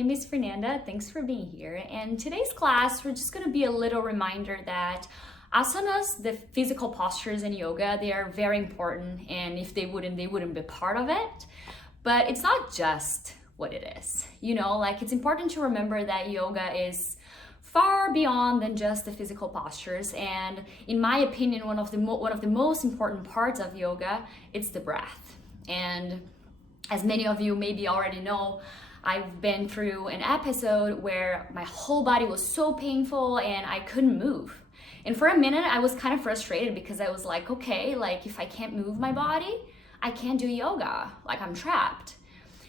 name is Fernanda. Thanks for being here. And today's class, we're just going to be a little reminder that asanas, the physical postures in yoga, they are very important. And if they wouldn't be part of it. But it's not just what it is. You know, like it's important to remember that yoga is far beyond than just the physical postures. And in my opinion, one of the most important parts of yoga, it's the breath. And as many of you maybe already know, I've been through an episode where my whole body was so painful and I couldn't move. And for a minute, I was kind of frustrated because I was like, okay, like if I can't move my body, I can't do yoga, like I'm trapped.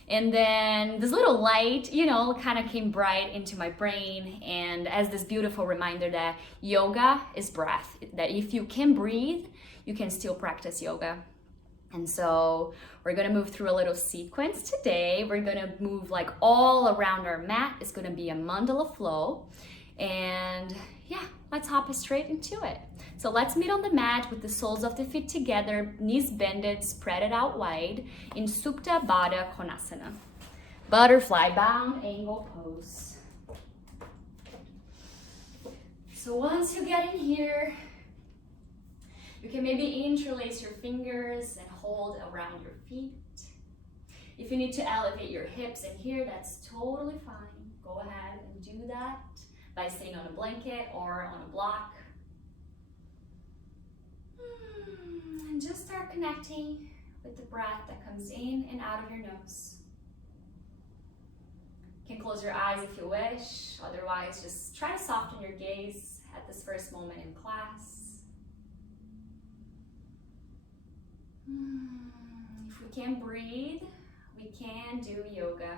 And then this little light, you know, kind of came bright into my brain and as this beautiful reminder that yoga is breath, that if you can breathe, you can still practice yoga. And so we're gonna move through a little sequence today. We're gonna move like all around our mat. It's gonna be a Mandala Flow. And yeah, let's hop straight into it. So let's meet on the mat with the soles of the feet together, knees bended, spread it out wide in Supta Baddha Konasana. Butterfly bound angle pose. So once you get in here, you can maybe interlace your fingers and hold around your feet. If you need to elevate your hips in here, that's totally fine. Go ahead and do that by sitting on a blanket or on a block. And just start connecting with the breath that comes in and out of your nose. You can close your eyes if you wish. Otherwise, just try to soften your gaze at this first moment in class. If we can't breathe, we can do yoga.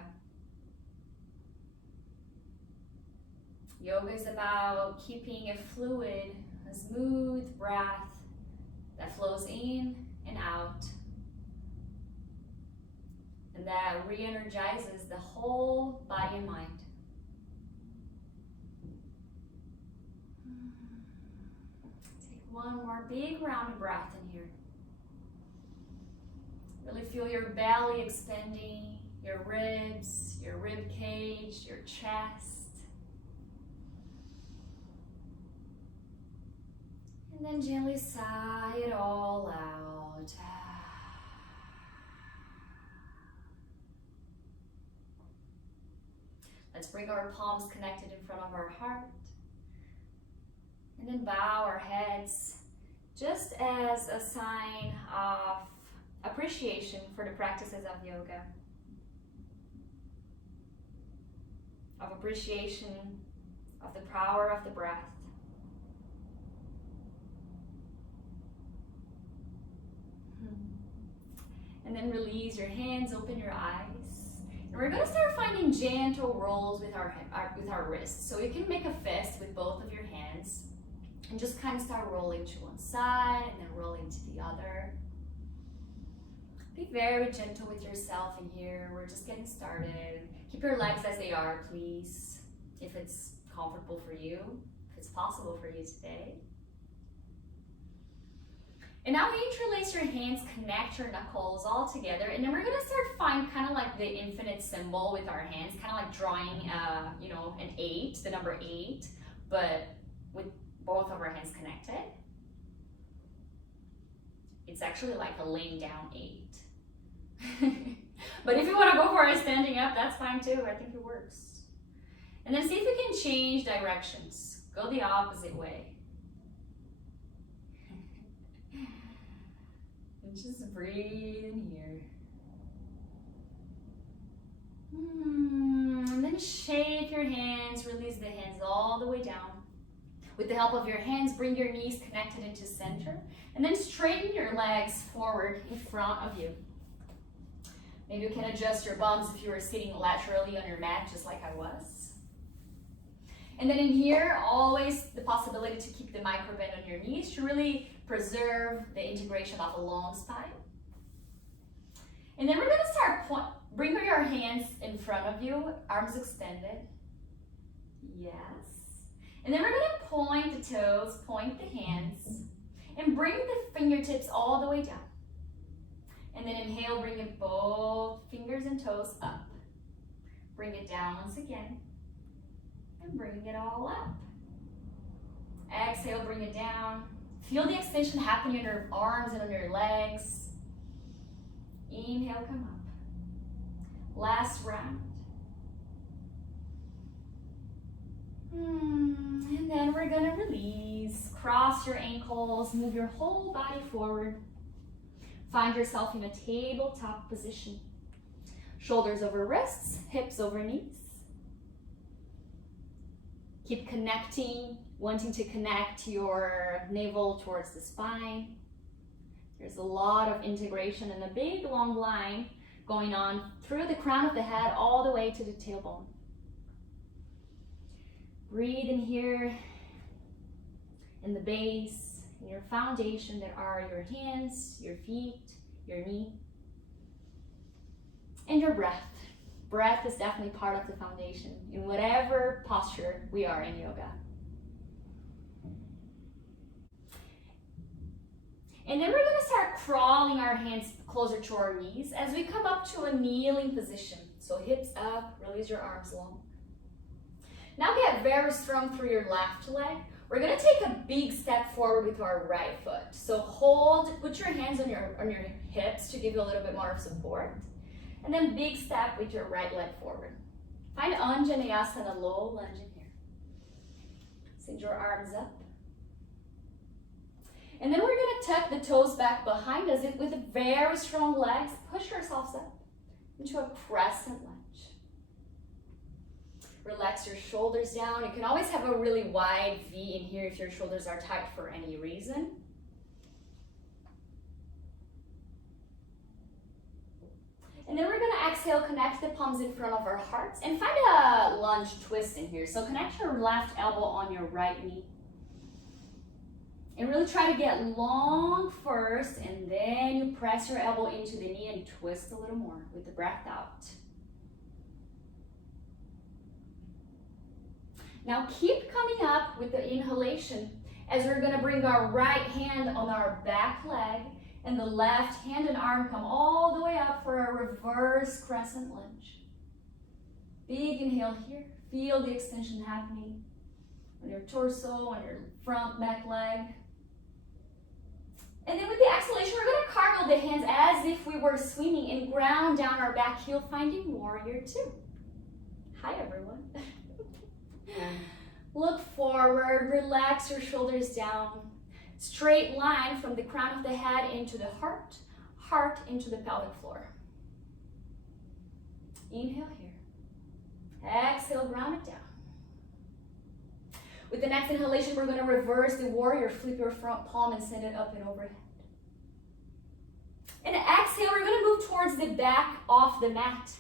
Yoga is about keeping a fluid, a smooth breath that flows in and out. And that re-energizes the whole body and mind. Take one more big round of breath in here. Really feel your belly expanding, your ribs, your rib cage, your chest. And then gently sigh it all out. Let's bring our palms connected in front of our heart. And then bow our heads just as a sign of appreciation for the practices of yoga, of appreciation of the power of the breath. And then release your hands, open your eyes. And we're going to start finding gentle rolls with our wrists. So you can make a fist with both of your hands and just kind of start rolling to one side and then rolling to the other. Be very gentle with yourself in here. We're just getting started. Keep your legs as they are, please, if it's comfortable for you, if it's possible for you today. And now interlace your hands, connect your knuckles all together, and then we're gonna start find kind of like the infinite symbol with our hands, kind of like drawing, an 8, the number 8, but with both of our hands connected. It's actually like a laying down 8. But if you want to go for a standing up, that's fine too. I think it works. And then see if you can change directions. Go the opposite way. And just breathe in here. And then shake your hands, release the hands all the way down. With the help of your hands, bring your knees connected into center. And then straighten your legs forward in front of you. Maybe you can adjust your bums if you were sitting laterally on your mat, just like I was. And then in here, always the possibility to keep the micro bend on your knees to really preserve the integration of a long spine. And then we're going to start, bring your hands in front of you, arms extended. Yes. And then we're going to point the toes, point the hands, and bring the fingertips all the way down. And then inhale, bring both fingers and toes up. Bring it down once again. And bring it all up. Exhale, bring it down. Feel the extension happening in your arms and on your legs. Inhale, come up. Last round. And then we're gonna release. Cross your ankles, move your whole body forward. Find yourself in a tabletop position. Shoulders over wrists, hips over knees. Keep connecting, wanting to connect your navel towards the spine. There's a lot of integration and a big long line going on through the crown of the head all the way to the tailbone. Breathe in here, in the base, in your foundation that are your hands, your feet, your knee, and your breath. Breath is definitely part of the foundation in whatever posture we are in yoga. And then we're going to start crawling our hands closer to our knees as we come up to a kneeling position. So hips up, release your arms long. Now get very strong through your left leg. We're going to take a big step forward with our right foot. So put your hands on your hips to give you a little bit more of support. And then big step with your right leg forward. Find Anjaneyasana, low lunge in here. Send your arms up. And then we're going to tuck the toes back behind us with very strong legs. Push yourselves up into a crescent lunge. Relax your shoulders down. You can always have a really wide V in here if your shoulders are tight for any reason. And then we're going to exhale, connect the palms in front of our hearts and find a lunge twist in here. So connect your left elbow on your right knee. And really try to get long first, and then you press your elbow into the knee and twist a little more with the breath out. Now keep coming up with the inhalation as we're going to bring our right hand on our back leg and the left hand and arm come all the way up for a reverse crescent lunge. Big inhale here. Feel the extension happening on your torso, on your front back leg. And then with the exhalation, we're going to cartwheel the hands as if we were swimming and ground down our back heel, finding warrior two. Hi, everyone. Look forward, relax your shoulders down. Straight line from the crown of the head into the heart, heart into the pelvic floor. Inhale here. Exhale, ground it down. With the next inhalation, we're going to reverse the warrior. Flip your front palm and send it up and overhead. And exhale, we're going to move towards the back of the mat.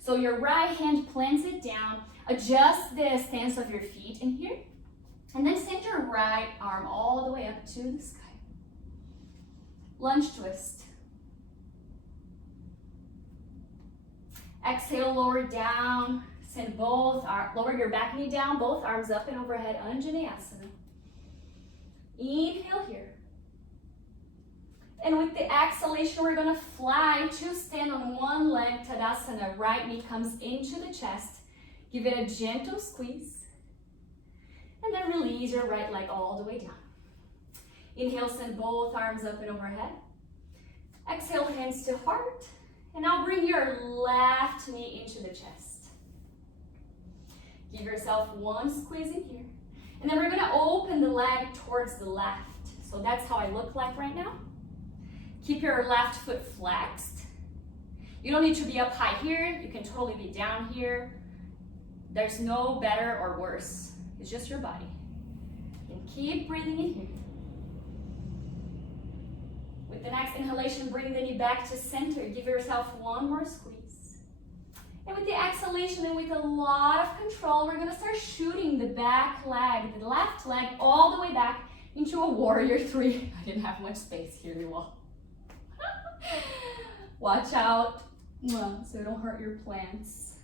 So your right hand plants it down. Adjust the stance of your feet in here. And then send your right arm all the way up to the sky. Lunge twist. Exhale, lower down. Send lower your back knee down, both arms up and overhead, Anjaneyasana. Inhale here. And with the exhalation, we're going to fly to stand on one leg, Tadasana. Right knee comes into the chest. Give it a gentle squeeze. And then release your right leg all the way down. Inhale, send both arms up and overhead. Exhale, hands to heart. And now bring your left knee into the chest. Give yourself one squeeze in here. And then we're going to open the leg towards the left. So that's how I look like right now. Keep your left foot flexed. You don't need to be up high here. You can totally be down here. There's no better or worse. It's just your body. And keep breathing in here. With the next inhalation, bring the knee back to center. Give yourself one more squeeze. And with the exhalation and with a lot of control, we're going to start shooting the back leg, the left leg, all the way back into a warrior three. I didn't have much space here, you all. Watch out so you don't hurt your plants.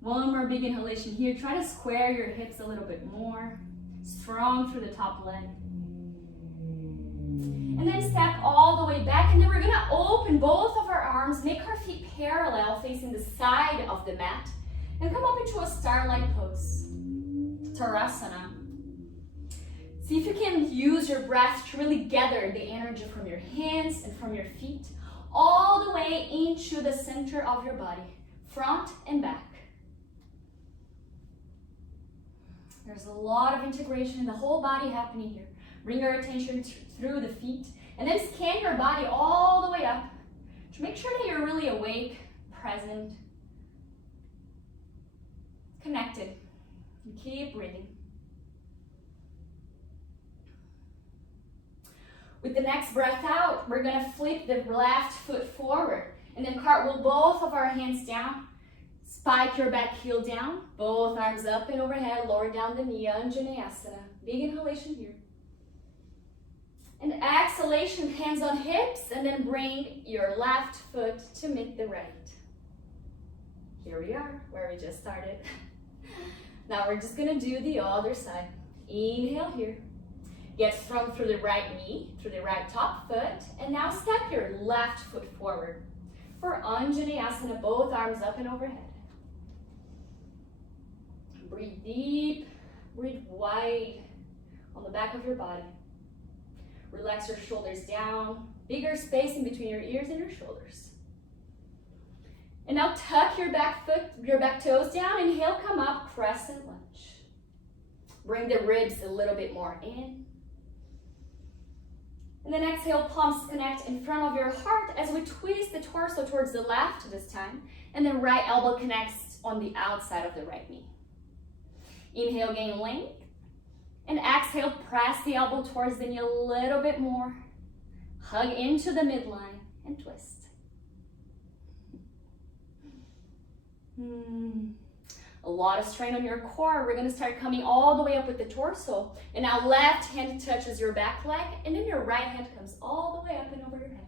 One more big inhalation here. Try to square your hips a little bit more. Strong through the top leg. And then step all the way back, and then we're gonna open both of our arms, make our feet parallel facing the side of the mat, and come up into a starlight pose, Tarasana. See if you can use your breath to really gather the energy from your hands and from your feet, all the way into the center of your body, front and back. There's a lot of integration in the whole body happening here. Bring your attention through the feet, and then scan your body all the way up to make sure that you're really awake, present, connected. And keep breathing. With the next breath out, we're gonna flip the left foot forward, and then cartwheel both of our hands down. Spike your back heel down, both arms up and overhead, lower down the knee, Anjaneyasana. Big inhalation here. And exhalation, hands on hips, and then bring your left foot to meet the right. Here we are, where we just started. Now we're just gonna do the other side. Inhale here. Get strong through the right knee, through the right top foot, and now step your left foot forward. For Anjaneyasana, both arms up and overhead. Breathe deep, breathe wide on the back of your body. Relax your shoulders down, bigger space in between your ears and your shoulders. And now tuck your back toes down. Inhale, come up, crescent lunge. Bring the ribs a little bit more in. And then exhale, palms connect in front of your heart as we twist the torso towards the left this time. And then right elbow connects on the outside of the right knee. Inhale, gain length. And exhale, press the elbow towards the knee a little bit more. Hug into the midline and twist. A lot of strain on your core. We're gonna start coming all the way up with the torso. And now left hand touches your back leg, and then your right hand comes all the way up and over your head.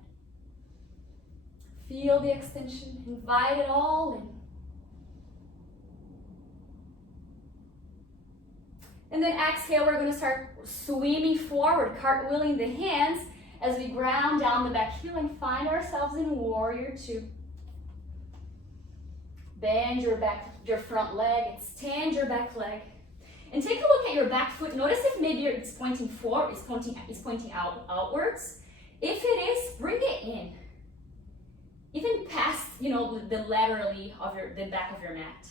Feel the extension, invite it all in. And then exhale, we're gonna start swimming forward, cartwheeling the hands as we ground down the back heel and find ourselves in Warrior Two. Bend your front leg, extend your back leg. And take a look at your back foot. Notice if maybe it's pointing forward, it's pointing outwards. If it is, bring it in. Even past, the laterally of the back of your mat.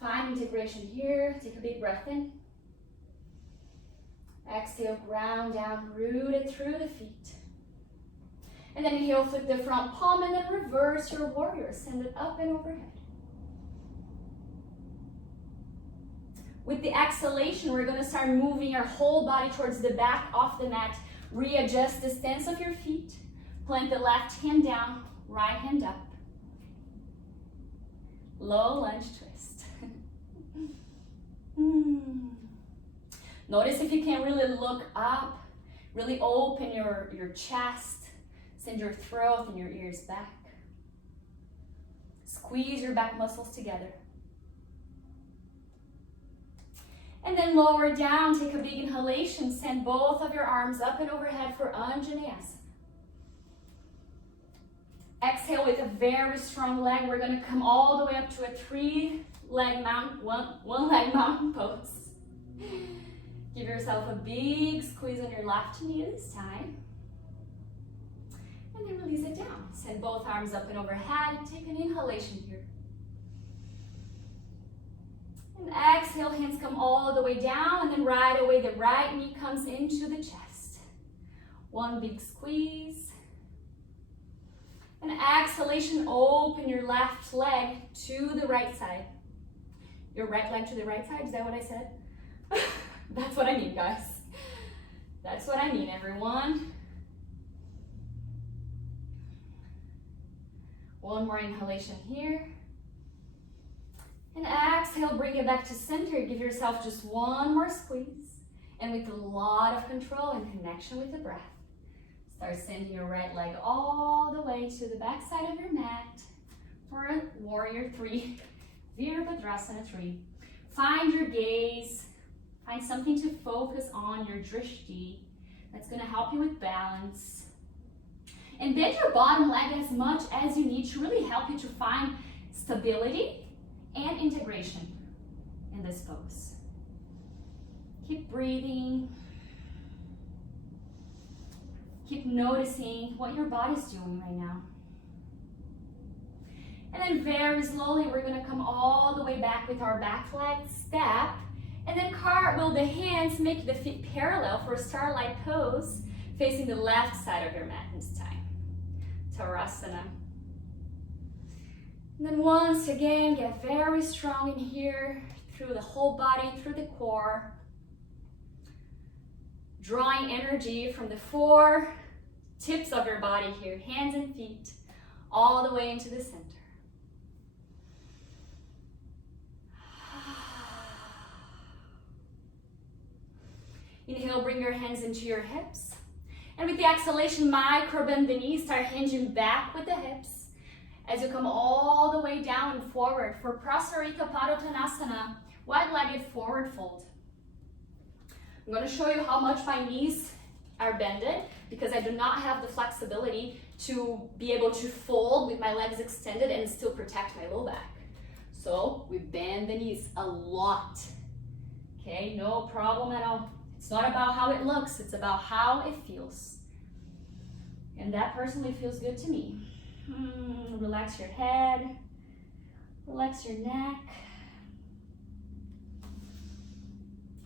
Find integration here. Take a big breath in. Exhale, ground down, rooted through the feet. And then inhale, flip the front palm, and then reverse your warrior. Send it up and overhead. With the exhalation, we're going to start moving our whole body towards the back of the mat. Readjust the stance of your feet. Plant the left hand down, right hand up. Low lunge twist. Notice if you can really look up, really open your chest. Send your throat and your ears back. Squeeze your back muscles together. And then lower down, take a big inhalation. Send both of your arms up and overhead for Anjaneyasana. Exhale with a very strong leg. We're gonna come all the way up to a one leg mountain pose. Give yourself a big squeeze on your left knee this time. And then release it down. Send both arms up and overhead. Take an inhalation here. And exhale, hands come all the way down, and then right away the right knee comes into the chest. One big squeeze. And exhalation, open your left leg to the right side. Your right leg to the right side, is that what I said? That's what I mean, guys. That's what I mean, everyone. One more inhalation here. And exhale, bring it back to center. Give yourself just one more squeeze. And with a lot of control and connection with the breath, start sending your right leg all the way to the back side of your mat for a Warrior Three, Virabhadrasana 3. Find your gaze, Find something to focus on, your drishti. That's going to help you with balance. And bend your bottom leg as much as you need to really help you to find stability and integration in this pose. Keep breathing. Keep noticing what your body's doing right now. And then very slowly, we're going to come all the way back with our back leg step. And then cartwheel the hands, make the feet parallel for a starlight pose, facing the left side of your mat this time. Tadasana. And then once again, get very strong in here, through the whole body, through the core. Drawing energy from the four tips of your body here, hands and feet, all the way into the center. Inhale, bring your hands into your hips. And with the exhalation, micro bend the knees, start hinging back with the hips. As you come all the way down and forward for Prasarika Padottanasana, wide-legged forward fold. I'm going to show you how much my knees are bended because I do not have the flexibility to be able to fold with my legs extended and still protect my low back. So we bend the knees a lot. Okay, no problem at all. It's not about how it looks, it's about how it feels. And that personally feels good to me. Relax your head, relax your neck.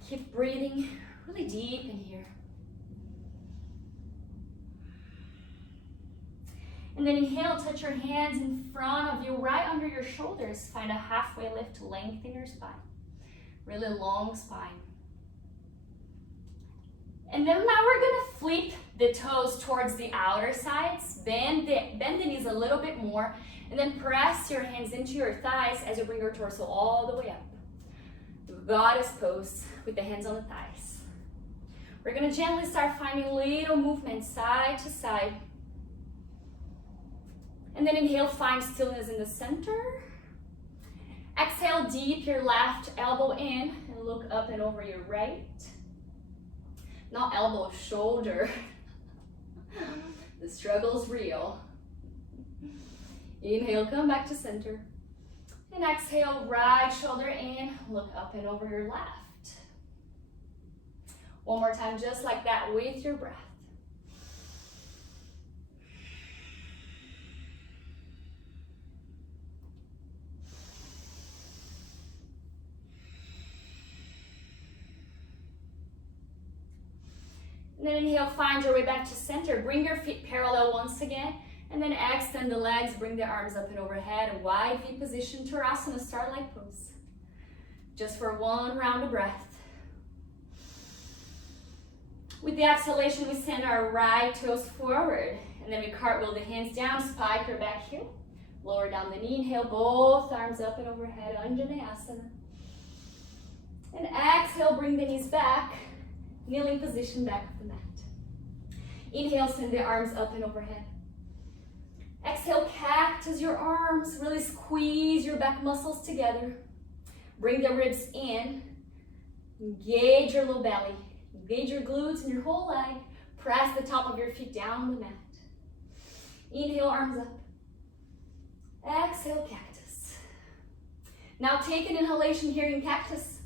Keep breathing really deep in here. And then inhale, touch your hands in front of you, right under your shoulders. Find a halfway lift to lengthen your spine. Really long spine. And then now we're gonna flip the toes towards the outer sides. Bend the knees a little bit more, and then press your hands into your thighs as you bring your torso all the way up. Goddess pose with the hands on the thighs. We're gonna gently start finding little movements side to side. And then inhale, find stillness in the center. Exhale, deep your left elbow in and look up and over your right. Not elbow, shoulder. The struggle's real. Inhale, come back to center. And exhale, right shoulder in, look up and over your left. One more time, just like that with your breath. And then inhale, find your way back to center. Bring your feet parallel once again. And then extend the legs, bring the arms up and overhead. A wide V position, Tadasana, starlight pose. Just for one round of breath. With the exhalation, we send our right toes forward. And then we cartwheel the hands down, spike your back heel. Lower down the knee, inhale, both arms up and overhead, Anjaneyasana. And exhale, bring the knees back. Kneeling position back of the mat. Inhale, send the arms up and overhead. Exhale, cactus your arms. Really squeeze your back muscles together. Bring the ribs in. Engage your low belly. Engage your glutes and your whole leg. Press the top of your feet down on the mat. Inhale, arms up. Exhale, cactus. Now take an inhalation here in cactus.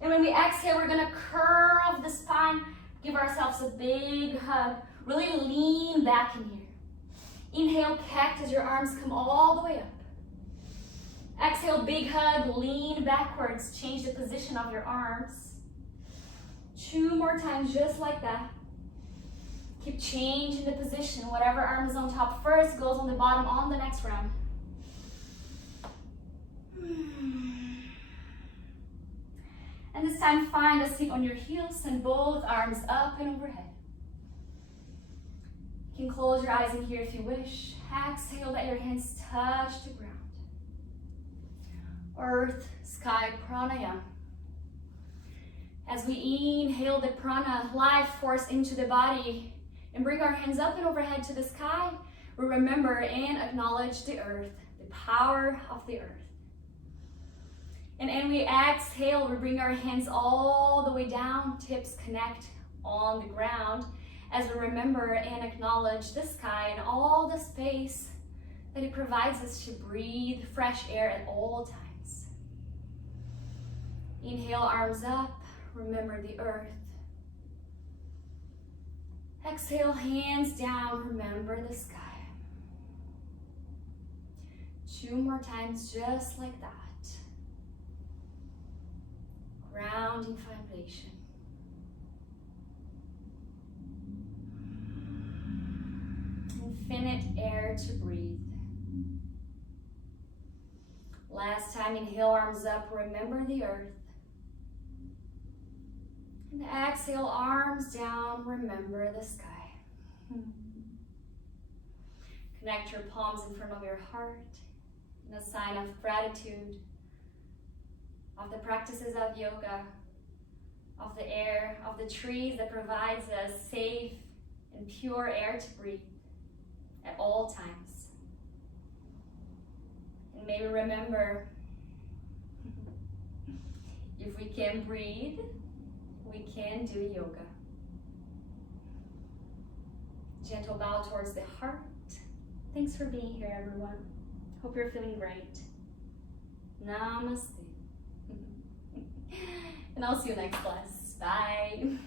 And when we exhale, we're gonna curve the spine, give ourselves a big hug, really lean back in here. Inhale, cactus, your arms come all the way up. Exhale, big hug, lean backwards, change the position of your arms. 2 more times, just like that. Keep changing the position. Whatever arm is on top first goes on the bottom on the next round. And this time, find a seat on your heels and both arms up and overhead. You can close your eyes in here if you wish. Exhale, let your hands touch the ground. Earth, Sky Pranayama. As we inhale the prana, life force into the body, and bring our hands up and overhead to the sky, we remember and acknowledge the earth, the power of the earth. And we exhale, we bring our hands all the way down, tips connect on the ground as we remember and acknowledge the sky and all the space that it provides us to breathe fresh air at all times. Inhale, arms up, remember the earth. Exhale, hands down, remember the sky. 2 more times, just like that. Grounding vibration. Infinite air to breathe. Last time, inhale, arms up, remember the earth. And exhale, arms down, remember the sky. Connect your palms in front of your heart in a sign of gratitude, of the practices of yoga, of the air, of the trees that provides us safe and pure air to breathe at all times. And may we remember, if we can breathe, we can do yoga. Gentle bow towards the heart. Thanks for being here, everyone. Hope you're feeling great. Namaste. And I'll see you next class. Bye.